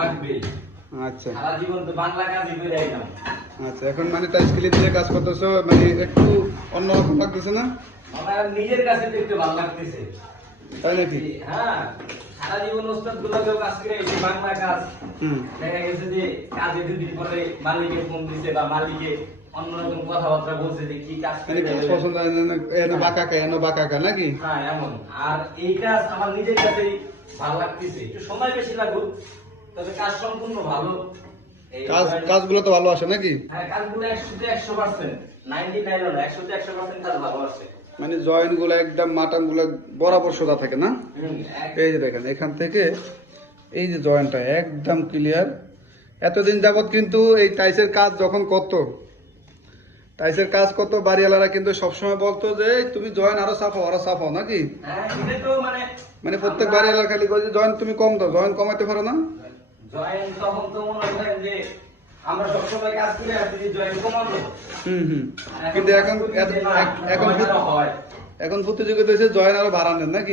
লাগবে। আচ্ছা সারা জীবন তো বাংলা কাজই করে আইলাম। আচ্ছা, এখন মানে টাইলস ক্লিপ দিয়ে কাজ করতেছো, মানে একটু অন্যরকম লাগতেছে না? আমার নিজের কাছে তো একটু ভালো লাগতেছে। তাই নাকি? হ্যাঁ, সারা জীবন ওস্তাদ গুলোকেও কাজ করে এই যে বাংলা কাজ। হুম। দেখা গেছে যে কাজে দুদিন পরে মালিকে ফোন দিছে বা মালিকে অন্যরকম কথাবার্তা বলছে যে কি কাজ মানে করে কাজ দেবে। পছন্দ হয় না, এনো বাঁকাকা এনো বাঁকাকা নাকি? হ্যাঁ এমন। আর এই কাজ আমার নিজের কাছেই ভালো লাগতেছে। একটু সময় বেশি লাগুক, তবে কাজ সম্পূর্ণ ভালো। এই কাজগুলো তো ভালো আসে নাকি? হ্যাঁ, কাজগুলো 100-তে 100%, 99 না, 100-তে 100% কাজ ভালো আছে। মানে জয়েন্ট গুলো একদম মাটাম গুলো বরাবর সোজা থাকে না? এই যে দেখেন এখান থেকে এই যে জয়েন্টটা একদম ক্লিয়ার। এতদিন যাবত কিন্তু এই টাইসের কাজ যখন করতো, টাইসের কাজ করতো, বাড়িওয়ালারা কিন্তু সবসময় বলতো যে "এই তুমি জয়েন্ট আরো সাফাও নাকি?" হ্যাঁ, এটা তো মানে প্রত্যেক বাড়িওয়ালা খালি কই যে জয়েন্ট তুমি কম দাও, জয়েন্ট কমাইতে পারো না? জয়েন তখন তো মনে করেন যে আমরা সবসময় কাজ করে আসছি যে জয়েন কমাবো। হুম। কিন্তু এখন এখন এখন হয়। এখন প্রতিযোগিতা হয়েছে জয়েন্ট আরো বাড়ানোর নাকি?